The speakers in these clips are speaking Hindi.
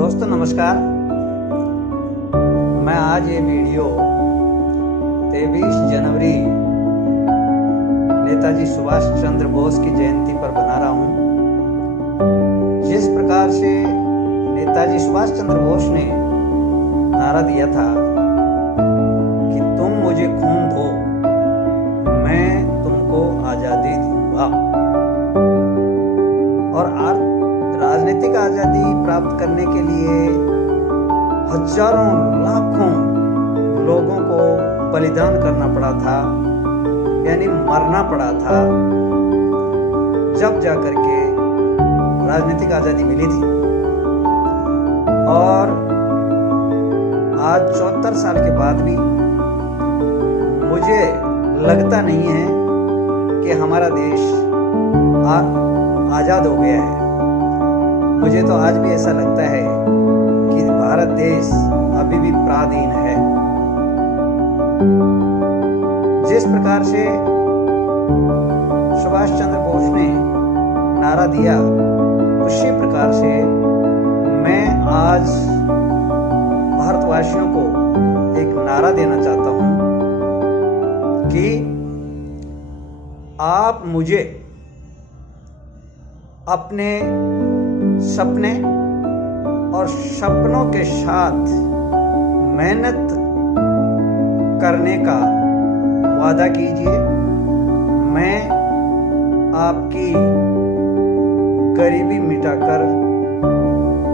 दोस्तों नमस्कार। मैं आज ये वीडियो 23 जनवरी नेताजी सुभाष चंद्र बोस की जयंती पर बना रहा हूँ। जिस प्रकार से नेताजी सुभाष चंद्र बोस ने नारा दिया था कि तुम मुझे खून दो, मैं तुमको आज़ादी दूंगा, और राजनीतिक आज़ादी प्राप्त करने के लिए हजारों लाखों लोगों को बलिदान करना पड़ा था, यानी मरना पड़ा था, जब जाकर के राजनीतिक आज़ादी मिली थी। और आज 74 साल के बाद भी मुझे लगता नहीं है कि हमारा देश आज़ाद हो गया है। मुझे तो आज भी ऐसा लगता है कि भारत देश अभी भी पराधीन है। जिस प्रकार से सुभाष चंद्र बोस ने नारा दिया, उसी प्रकार से मैं आज भारतवासियों को एक नारा देना चाहता हूं कि आप मुझे अपने सपने और सपनों के साथ मेहनत करने का वादा कीजिए। मैं आपकी गरीबी मिटाकर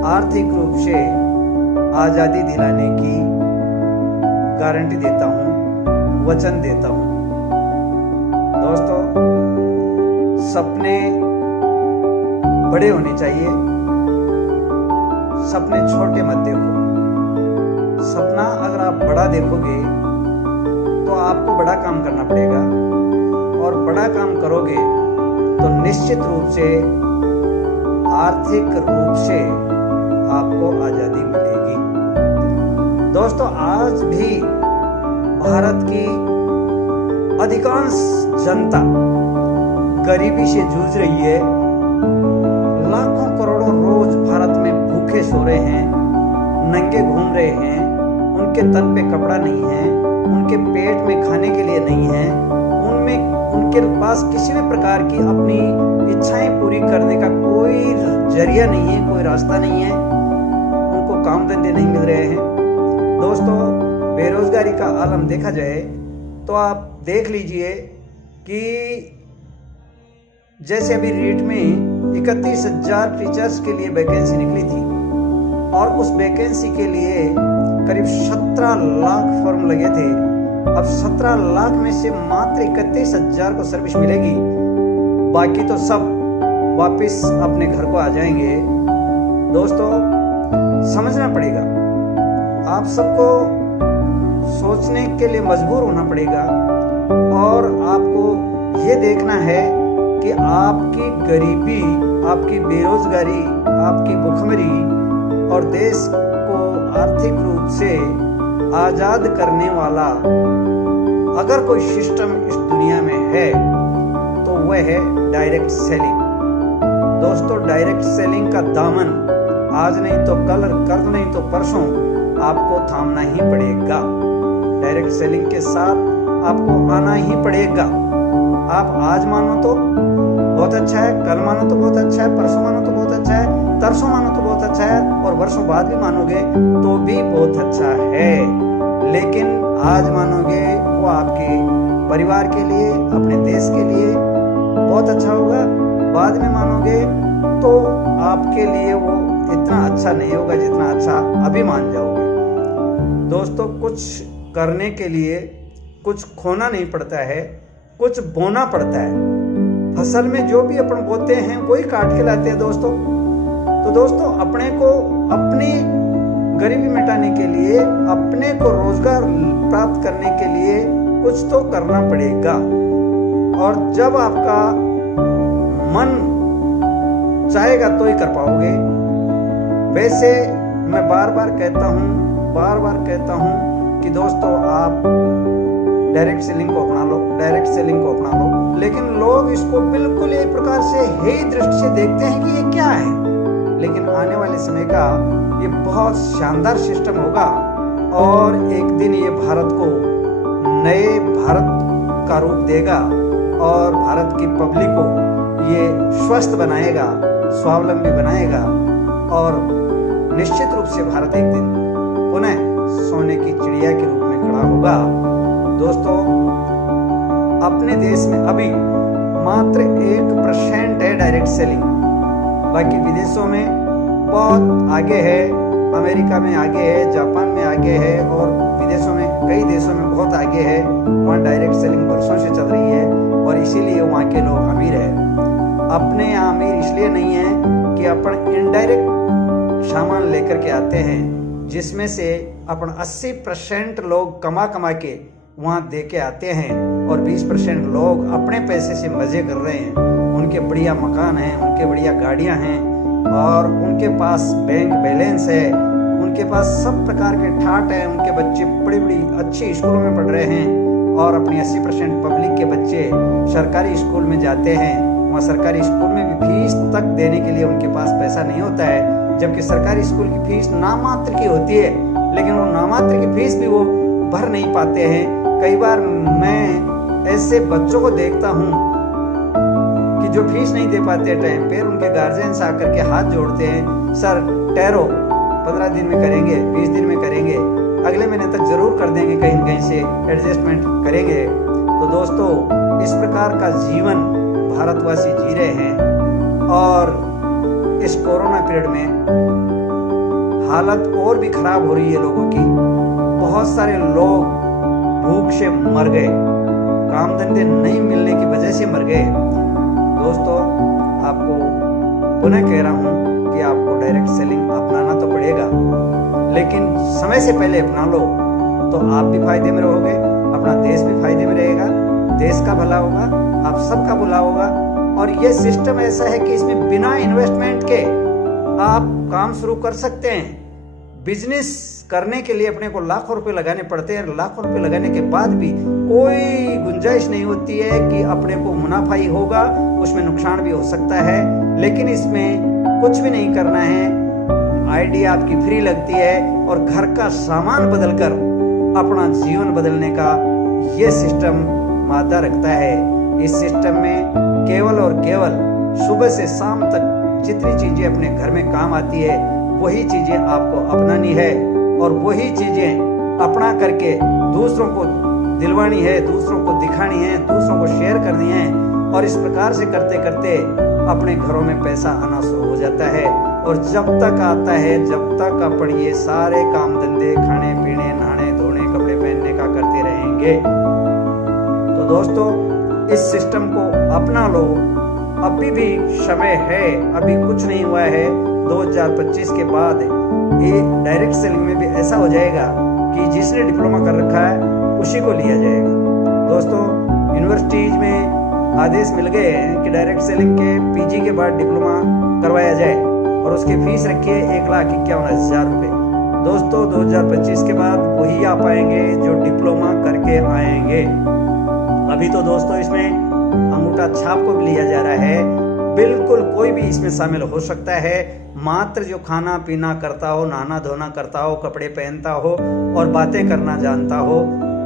आर्थिक रूप से आज़ादी दिलाने की गारंटी देता हूं, वचन देता हूं। दोस्तों, सपने बड़े होने चाहिए, सपने छोटे मत देखो। सपना अगर आप बड़ा देखोगे तो आपको बड़ा काम करना पड़ेगा, और बड़ा काम करोगे तो निश्चित रूप से आर्थिक रूप से आपको आज़ादी मिलेगी। दोस्तों, आज भी भारत की अधिकांश जनता गरीबी से जूझ रही है। लाखों करोड़ों रोज भारत में भूखे सो रहे हैं, नंगे घूम रहे हैं, उनके तन पे कपड़ा नहीं है, उनके पेट में खाने के लिए नहीं है, उनके पास किसी भी प्रकार की अपनी इच्छाएं पूरी करने का कोई जरिया नहीं है, कोई रास्ता नहीं है, उनको काम धंधे नहीं मिल रहे हैं। दोस्तों, बेरोजगारी का आलम देखा जाए तो आप देख लीजिए कि जैसे अभी रीट में 31,000 टीचर्स के लिए वैकेंसी निकली थी, और उस वैकेंसी के लिए करीब 17 लाख फॉर्म लगे थे। अब 17 लाख में से मात्र 31,000 को सर्विस मिलेगी, बाकी तो सब वापस अपने घर को आ जाएंगे। दोस्तों, समझना पड़ेगा, आप सबको सोचने के लिए मजबूर होना पड़ेगा, और आपको ये देखना है कि आपकी गरीबी, आपकी बेरोजगारी, आपकी भुखमरी और देश को आर्थिक रूप से आज़ाद करने वाला अगर कोई सिस्टम इस दुनिया में है तो वह है डायरेक्ट सेलिंग। दोस्तों, डायरेक्ट सेलिंग का दामन आज नहीं तो कल नहीं तो परसों आपको थामना ही पड़ेगा। डायरेक्ट सेलिंग के साथ आपको आना ही पड़ेगा। आप आज मानो तो बहुत अच्छा है, कल मानो तो बहुत अच्छा है, परसों मानो तो बहुत अच्छा है, तरसों मानो तो बहुत अच्छा है, और वर्षों बाद भी मानोगे तो भी बहुत अच्छा है। लेकिन आज मानोगे वो आपके परिवार के लिए, अपने देश के लिए बहुत अच्छा होगा। बाद में मानोगे तो आपके लिए वो इतना अच्छा नहीं होगा जितना अच्छा अभी मान जाओगे। दोस्तों, कुछ करने के लिए कुछ खोना नहीं पड़ता है, कुछ बोना पड़ता है। फसल में जो भी अपन बोते हैं वही काट के लाते हैं दोस्तों। तो दोस्तों, अपने को अपनी गरीबी मिटाने के लिए, अपने को रोजगार प्राप्त करने के लिए कुछ तो करना पड़ेगा, और जब आपका मन चाहेगा तो ही कर पाओगे। वैसे मैं बार बार कहता हूं कि दोस्तों, आप डायरेक्ट सेलिंग को अपना लो, लेकिन लोग इसको बिल्कुल एक प्रकार से हेय दृष्टि से देखते हैं कि ये क्या है। लेकिन आने वाले समय का ये बहुत शानदार सिस्टम होगा और एक दिन ये भारत को नए भारत का रूप देगा और भारत की पब्लिक को ये स्वस्थ बनाएगा, स्वावलंबी बनाएगा और निश्चित रूप से भारत एक दिन पुनः सोने की चिड़िया के रूप में खड़ा होगा। दोस्तों, अपने देश में अभी मात्र 1% है डायरेक्ट सेलिंग, बाकी विदेशों में बहुत आगे है, अमेरिका में आगे है, जापान में आगे है और विदेशों में कई देशों में बहुत आगे है। वहाँ डायरेक्ट सेलिंग वर्षों से चल रही है और इसीलिए वहाँ के लोग अमीर है। अपने यहाँ अमीर इसलिए नहीं है कि अपन इनडायरेक्ट सामान लेकर के आते हैं, जिसमें से अपन 80% लोग कमा के वहाँ दे के आते हैं और 20% लोग अपने पैसे से मजे कर रहे हैं। उनके बढ़िया मकान हैं, उनके बढ़िया गाड़ियाँ हैं और उनके पास बैंक बैलेंस है, उनके पास सब प्रकार के ठाट हैं, उनके बच्चे बड़ी बड़ी अच्छी स्कूलों में पढ़ रहे हैं और अपनी 80% पब्लिक के बच्चे सरकारी स्कूल में जाते हैं। वहाँ सरकारी स्कूल में भी फीस तक देने के लिए उनके पास पैसा नहीं होता है, जबकि सरकारी स्कूल की फीस नामात्र की होती है, लेकिन वो नामात्र की फीस भी वो भर नहीं पाते हैं। कई बार मैं ऐसे बच्चों को देखता हूँ कि जो फीस नहीं दे पाते टाइम पे, उनके गार्जियंस आकर के हाथ जोड़ते हैं, सर ठहरो 15 दिन में करेंगे, 20 दिन में करेंगे, अगले महीने तक जरूर कर देंगे, कहीं न कहीं से एडजस्टमेंट करेंगे। तो दोस्तों, इस प्रकार का जीवन भारतवासी जी रहे हैं और इस कोरोना पीरियड में हालत और भी खराब हो रही है लोगों की। बहुत सारे लोग भूख से मर गए, काम धंधे नहीं मिलने की वजह से मर गए। दोस्तों, आपको पुनः कह रहा हूँ कि आपको डायरेक्ट सेलिंग अपनाना तो पड़ेगा, लेकिन समय से पहले अपना लो तो आप भी फायदे में रहोगे, अपना देश भी फायदे में रहेगा, देश का भला होगा, आप सबका भला होगा। और ये सिस्टम ऐसा है कि इसमें बिना इन्वेस्टमेंट के आप काम शुरू कर सकते हैं। बिजनेस करने के लिए अपने को लाखों रुपए लगाने पड़ते हैं, लाखों रुपए लगाने के बाद भी कोई गुंजाइश नहीं होती है कि अपने को मुनाफा ही होगा, उसमें नुकसान भी हो सकता है। लेकिन इसमें कुछ भी नहीं करना है, आइडिया आपकी फ्री लगती है और घर का सामान बदलकर अपना जीवन बदलने का ये सिस्टम मादा रखता है। इस सिस्टम में केवल और केवल सुबह से शाम तक जितनी चीजें अपने घर में काम आती है वही चीजें आपको अपनानी है और वही चीजें अपना करके दूसरों को दिलवानी है, दूसरों को दिखानी है, दूसरों को शेयर करनी है। और इस प्रकार से करते करते अपने घरों में पैसा आना शुरू हो जाता है। और जब तक आता है, जब तक अपन ये सारे काम धंधे, खाने पीने, नहाने धोने, कपड़े पहनने का करते रहेंगे। तो दोस्तों, इस सिस्टम को अपना लो, अभी भी समय है, अभी कुछ नहीं हुआ है। 2025 के बाद ये डायरेक्ट सेलिंग में भी ऐसा हो जाएगा कि जिसने डिप्लोमा कर रखा है उसी को लिया जाएगा। दोस्तों, यूनिवर्सिटीज में आदेश मिल गए हैं कि डायरेक्ट सेलिंग के पीजी के बाद डिप्लोमा करवाया जाए और उसकी फीस रखिए 1,51,000 रुपये। दोस्तों, 2025 के बाद वही आ पाएंगे जो डिप्लोमा करके आएंगे। अभी तो दोस्तों इसमें अंगूठा छाप को भी लिया जा रहा है। बिल्कुल कोई भी इसमें शामिल हो सकता है, मात्र जो खाना पीना करता हो, नहाना धोना करता हो, कपड़े पहनता हो और बातें करना जानता हो,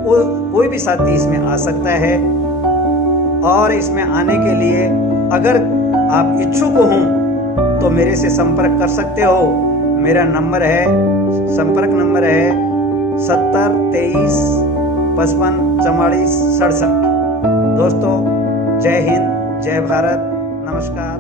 वो कोई भी साथी इसमें आ सकता है। और इसमें आने के लिए अगर आप इच्छुक हो तो मेरे से संपर्क कर सकते हो। मेरा नंबर है, संपर्क नंबर है 70 23 55 44 67। दोस्तों, जय हिंद, जय भारत, नमस्कार।